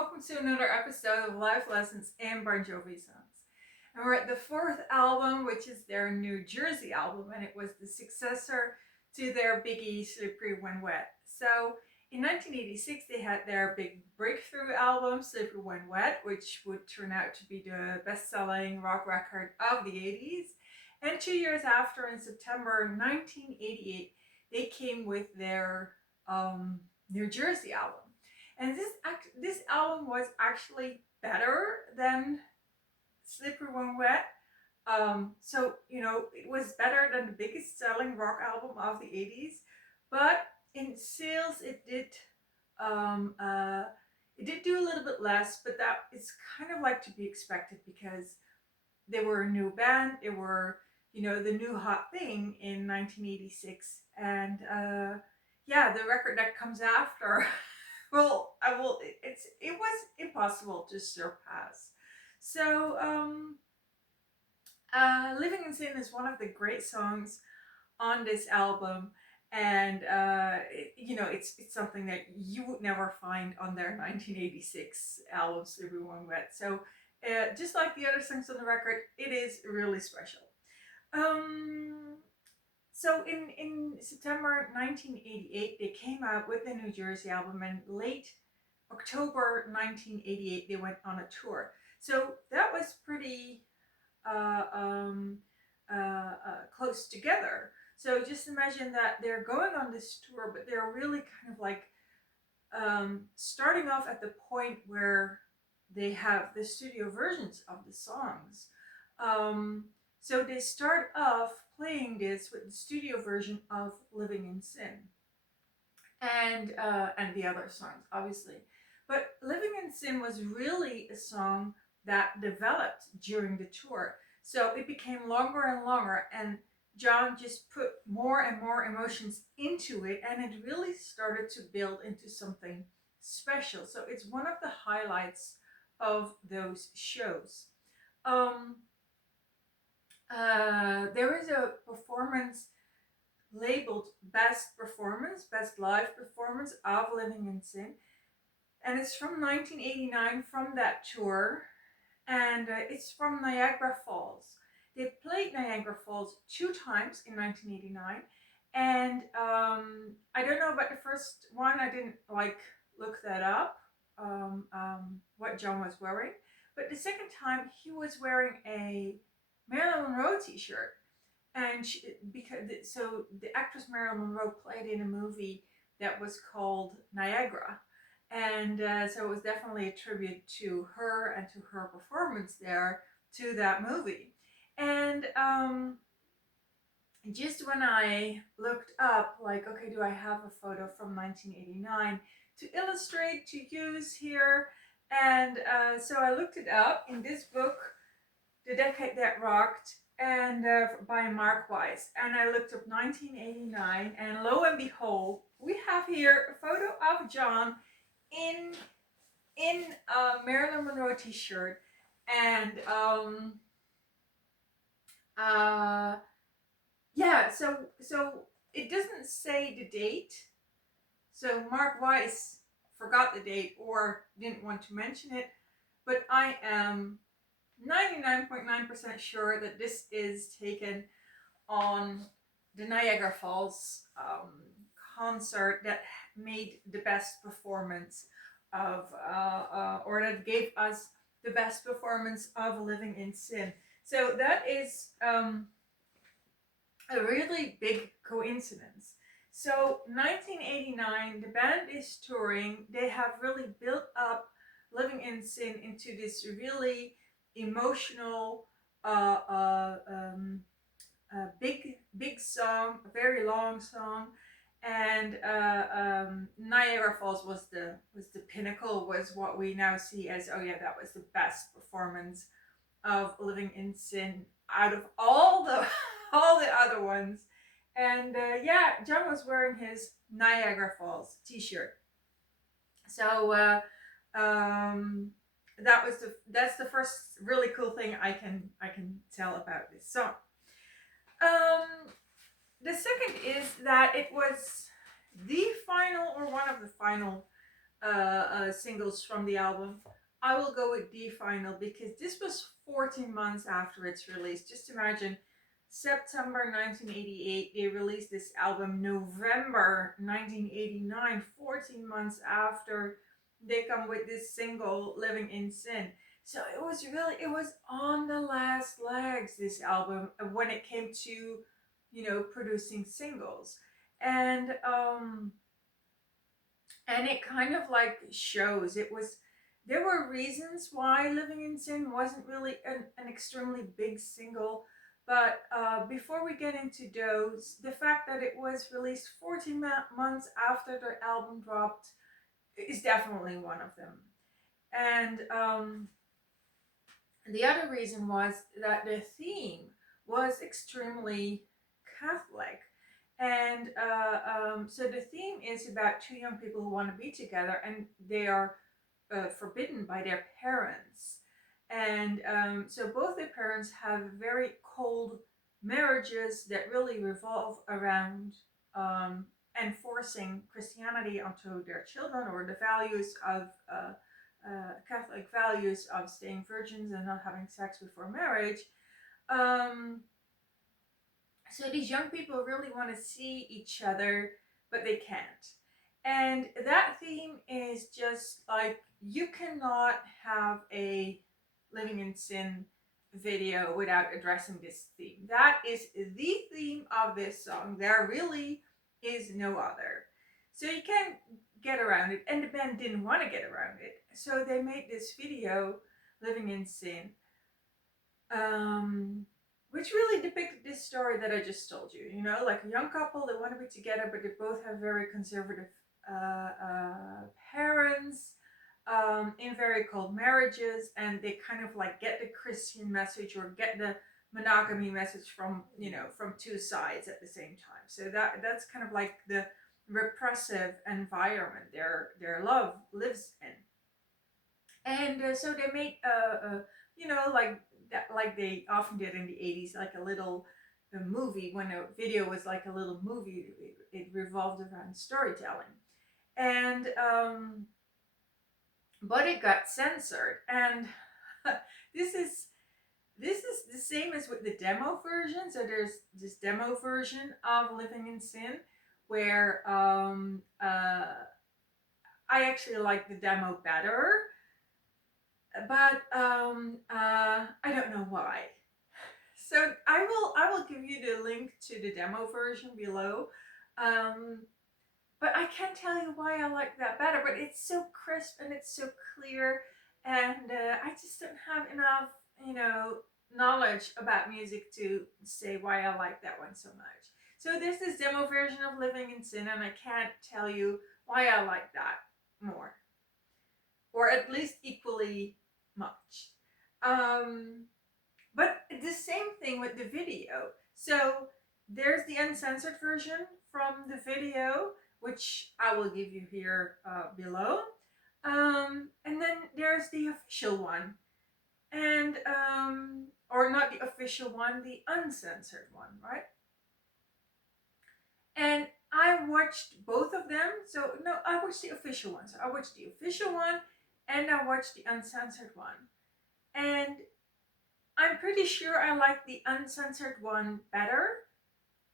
welcome to another episode of Life Lessons and Bon Jovi songs. And we're at the fourth album, which is their New Jersey album, and it was the successor to their biggie Slippery When Wet. So in 1986, they had their big breakthrough album, Slippery When Wet, which would turn out to be the best-selling rock record of the 80s. And 2 years after, in September 1988, they came with their New Jersey album. And this album was actually better than Slippery When Wet. It was better than the biggest selling rock album of the 80s. But in sales, it did do a little bit less, but that is kind of like to be expected because they were a new band. They were, the new hot thing in 1986. And the record that comes after. Well, it was impossible to surpass. So, Living in Sin is one of the great songs on this album. And, it's something that you would never find on their 1986 album, Slippery When Wet. So, just like the other songs on the record, it is really special. So in September 1988, they came out with the New Jersey album, and late October 1988, they went on a tour. So that was pretty close together. So just imagine that they're going on this tour, but they're really kind of like starting off at the point where they have the studio versions of the songs. So they start off playing this with the studio version of Living in Sin and the other songs, obviously. But Living in Sin was really a song that developed during the tour. So it became longer and longer, and John just put more and more emotions into it, and it really started to build into something special. So it's one of the highlights of those shows. There is a performance labeled Best Live Performance of Living in Sin. And it's from 1989, from that tour. And it's from Niagara Falls. They played Niagara Falls 2 times in 1989. And I don't know about the first one. I didn't look that up, what John was wearing. But the second time, he was wearing a Marilyn Monroe t-shirt, and the actress Marilyn Monroe played in a movie that was called Niagara, and so it was definitely a tribute to her and to her performance there to that movie. And just when I looked up, okay, do I have a photo from 1989 to illustrate, to use here? And so I looked it up in this book, The Decade That Rocked, and by Mark Weiss. And I looked up 1989, and lo and behold, we have here a photo of John in a Marilyn Monroe t-shirt. And so it doesn't say the date. So Mark Weiss forgot the date or didn't want to mention it, but I am 99.9% sure that this is taken on the Niagara Falls concert that made the best performance of, or that gave us the best performance of Living in Sin. So that is a really big coincidence. So 1989, the band is touring. They have really built up Living in Sin into this really emotional, big song, a very long song, and Niagara Falls was the pinnacle, was what we now see as, oh yeah, that was the best performance of Living in Sin out of all the other ones. And John was wearing his Niagara Falls t-shirt. So that's the first really cool thing I can tell about this song. The second is that it was the final, or one of the final singles from the album, I will go with D Final because this was 14 months after its release. Just imagine, September 1988, they released this album. November 1989, 14 months after, they come with this single, Living in Sin. So it was on the last legs, this album, when it came to, producing singles. And, and it kind of like shows there were reasons why Living in Sin wasn't really an extremely big single, but before we get into those, the fact that it was released 14 months after their album dropped is definitely one of them. And the other reason was that the theme was extremely Catholic. And so the theme is about two young people who want to be together, and they are forbidden by their parents. And so both their parents have very cold marriages that really revolve around enforcing Christianity onto their children, or the values of Catholic values of staying virgins and not having sex before marriage. Um, so these young people really want to see each other, but they can't. And that theme is just like, you cannot have a Living in Sin video without addressing this theme. That is the theme of this song. There really is no other. So you can't get around it. And the band didn't want to get around it. So they made this video, Living in Sin, which really depicted this story that I just told you. You know, like a young couple, they want to be together, but they both have very conservative parents, in very cold marriages, and they kind of like get the Christian message or get the monogamy message from, from two sides at the same time. So that's kind of like the repressive environment their love lives in. And so they made like that, like they often did in the 80s, like a little movie. When a video was like a little movie, it revolved around storytelling. And but it got censored. And this is the same as with the demo version. So there's this demo version of Living in Sin where I actually like the demo better, but I don't know why. So I will give you the link to the demo version below. But I can't tell you why I like that better. But it's so crisp and it's so clear, and I just don't have enough, knowledge about music to say why I like that one so much. So there's this demo version of Living in Sin, and I can't tell you why I like that more, or at least equally much. But the same thing with the video. So there's the uncensored version from the video, which I will give you here below. And then there's the official one. And, or not the official one, the uncensored one, right? And I watched both of them. So, no, I watched the official one. So I watched the official one and I watched the uncensored one. And I'm pretty sure I like the uncensored one better,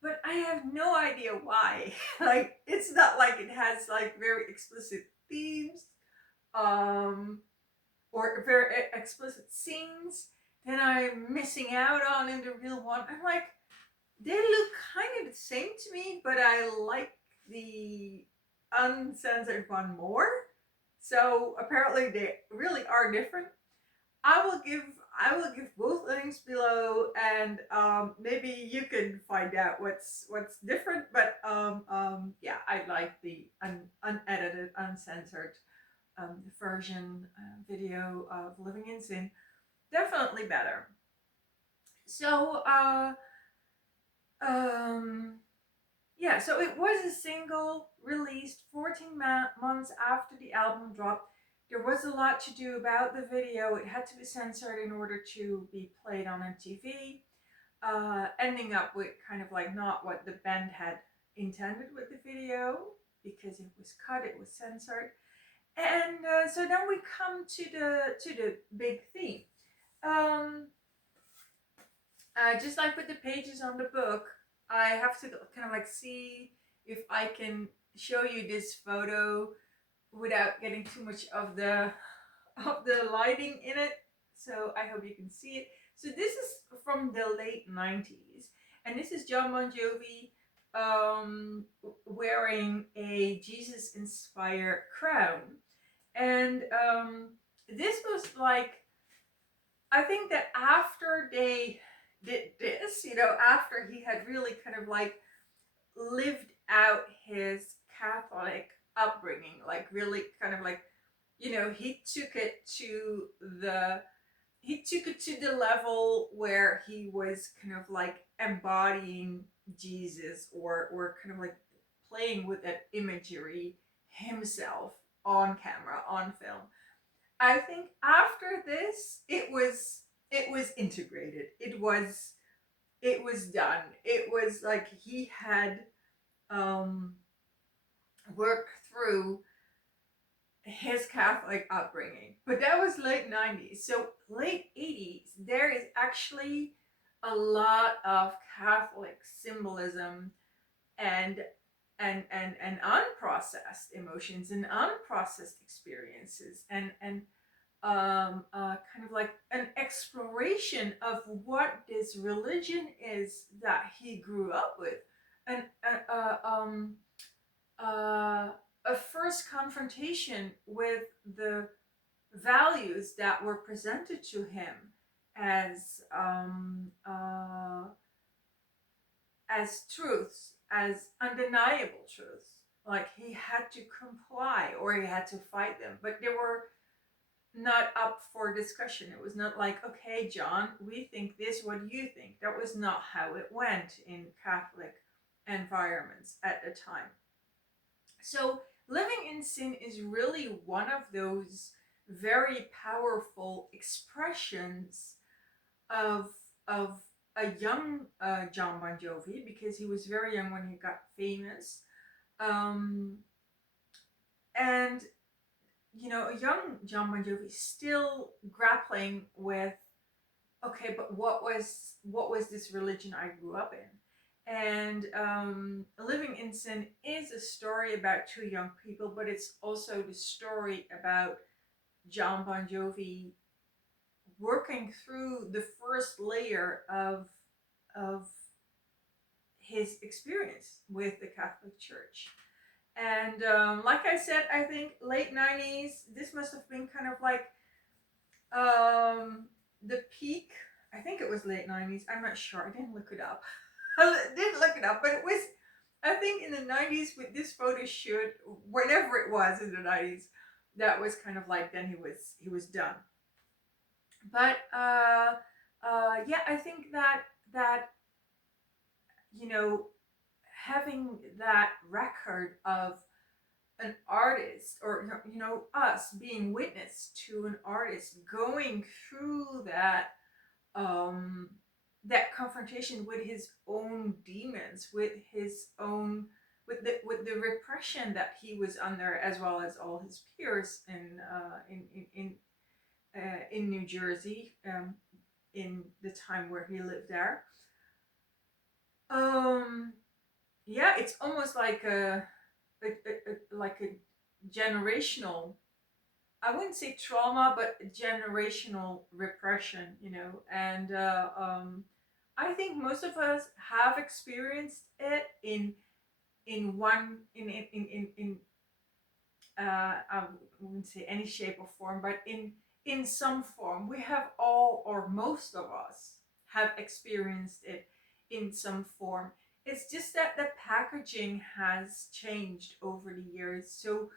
but I have no idea why. Like, it's not like it has like very explicit themes, or very explicit scenes that I'm missing out on in the real one. I'm like, they look kind of the same to me, but I like the uncensored one more. So apparently they really are different. I will give both links below, and maybe you can find out what's different. But yeah, I like the unedited, uncensored version video of Living in Sin definitely better. So yeah, so it was a single released 14 months after the album dropped. There was a lot to do about the video. It had to be censored in order to be played on MTV, ending up with kind of like not what the band had intended with the video, because it was cut, it was censored. And so then we come to the big theme. Um, just like with the pages on the book, I have to kind of like see if I can show you this photo without getting too much of the lighting in it. So I hope you can see it. So this is from the late 90s, and this is John Bon Jovi wearing a Jesus inspired crown. And this was like, I think that after they did this, after he had really kind of like lived out his Catholic upbringing, like really kind of like, he took it to the level where he was kind of like embodying Jesus, or kind of like playing with that imagery himself on camera, on film. I think after this, it was integrated. It was done. It was like he had um, worked through his Catholic upbringing. But that was late 90s. So late 80s, there is actually a lot of Catholic symbolism and and unprocessed emotions and unprocessed experiences, and kind of like an exploration of what this religion is that he grew up with, and uh, a first confrontation with the values that were presented to him as as truths, as undeniable truths. Like he had to comply or he had to fight them, but they were not up for discussion. It was not like, okay, John, we think this, what do you think? That was not how it went in Catholic environments at the time. So, living in sin is really one of those very powerful expressions of of a young John Bon Jovi, because he was very young when he got famous, um, and a young John Bon Jovi still grappling with, okay, but what was this religion I grew up in? And Living in Sin is a story about two young people, but it's also the story about John Bon Jovi working through the first layer of his experience with the Catholic Church. And like I said, I think late 90s, this must have been kind of like the peak. I think it was late 90s. I'm not sure. I didn't look it up. I didn't look it up, but it was, I think, in the 90s with this photo shoot, whenever it was in the 90s, that was kind of like then he was done. But yeah, I think that you know having that record of an artist, or us being witness to an artist going through um that confrontation with his own demons, with his own, with the repression that he was under, as well as all his peers in New Jersey, in the time where he lived there. um yeah, it's almost like a generational, I wouldn't say trauma, but generational repression, and I think most of us have experienced it in one in I wouldn't say any shape or form, but in some form. We have all, or most of us have experienced it in some form. It's just that the packaging has changed over the years. So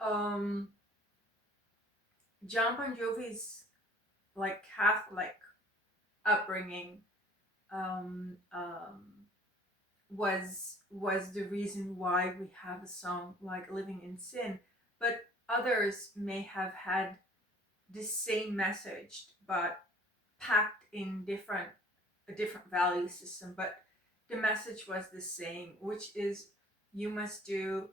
um John Bon Jovi's like Catholic upbringing um, um, was the reason why we have a song like "Living in Sin," but others may have had the same message, but packed in a different value system. But the message was the same, which is you must do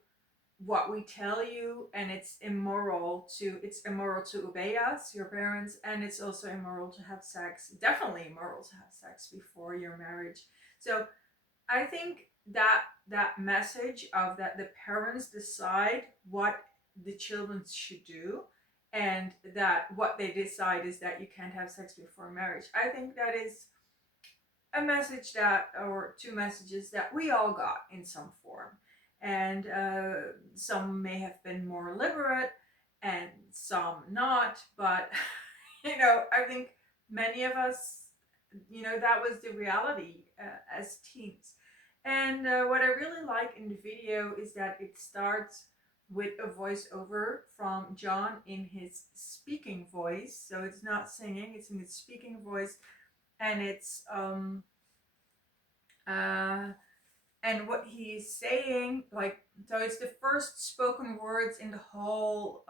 what we tell you, and it's immoral to obey us, your parents, and it's also immoral to have sex, definitely immoral to have sex before your marriage. So I think that that message of that the parents decide what the children should do, and that what they decide is that you can't have sex before marriage, I think that is a message that, or two messages that we all got in some form. And some may have been more liberate and some not, but I think many of us, that was the reality as teens. And what I really like in the video is that it starts with a voiceover from John in his speaking voice. So it's not singing, it's in his speaking voice. And it's uh, and what he's saying, like, so it's the first spoken words in the whole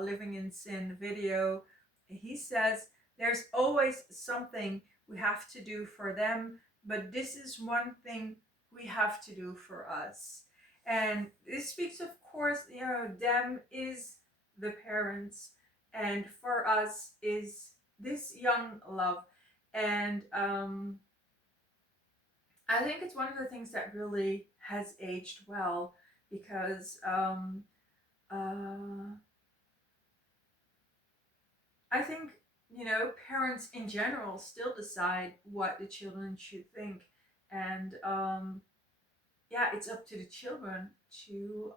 Living in Sin video. He says, "There's always something we have to do for them, but this is one thing we have to do for us." And this speaks, of course, them is the parents, and for us is this young love. And I think it's one of the things that really has aged well, because uh, I think, parents in general still decide what the children should think. And yeah, it's up to the children to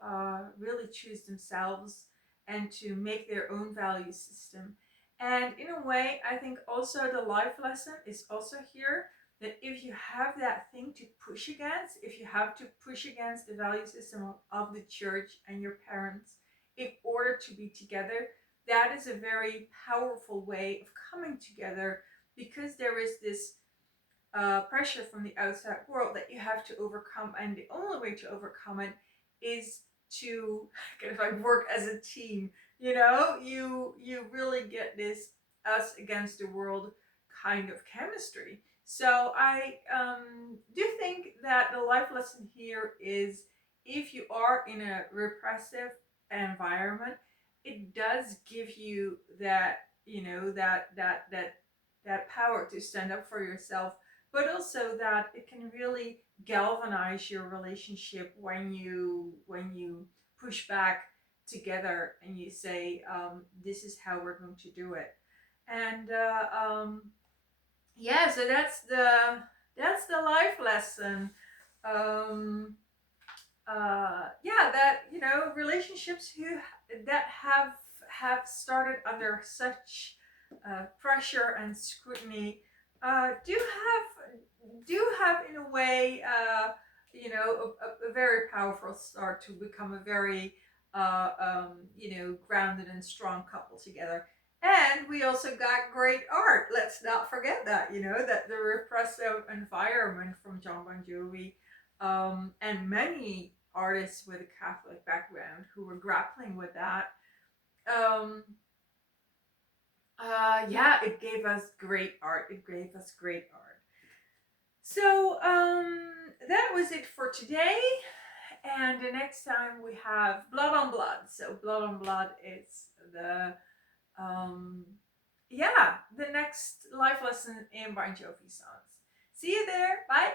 really choose themselves and to make their own value system. And in a way, I think also the life lesson is also here, that if you have that thing to push against, if you have to push against the value system of the church and your parents in order to be together, that is a very powerful way of coming together, because there is this pressure from the outside world that you have to overcome, and the only way to overcome it is to kind of like work as a team. You really get this us against the world kind of chemistry. So I do think that the life lesson here is, if you are in a repressive environment, it does give you that, that power to stand up for yourself, but also that it can really galvanize your relationship when you push back together and you say, this is how we're going to do it. And yeah, so that's the life lesson. um yeah, that, relationships that have started under such pressure and scrutiny do have in a way, a very powerful start to become a very grounded and strong couple together. And we also got great art. Let's not forget that, that the repressive environment from John Bon Jovi, and many artists with a Catholic background who were grappling with that. Um, yeah, it gave us great art. It gave us great art. So that was it for today. And the next time we have Blood on Blood. So Blood on Blood is the the next life lesson in Bon Jovi songs. See you there. Bye.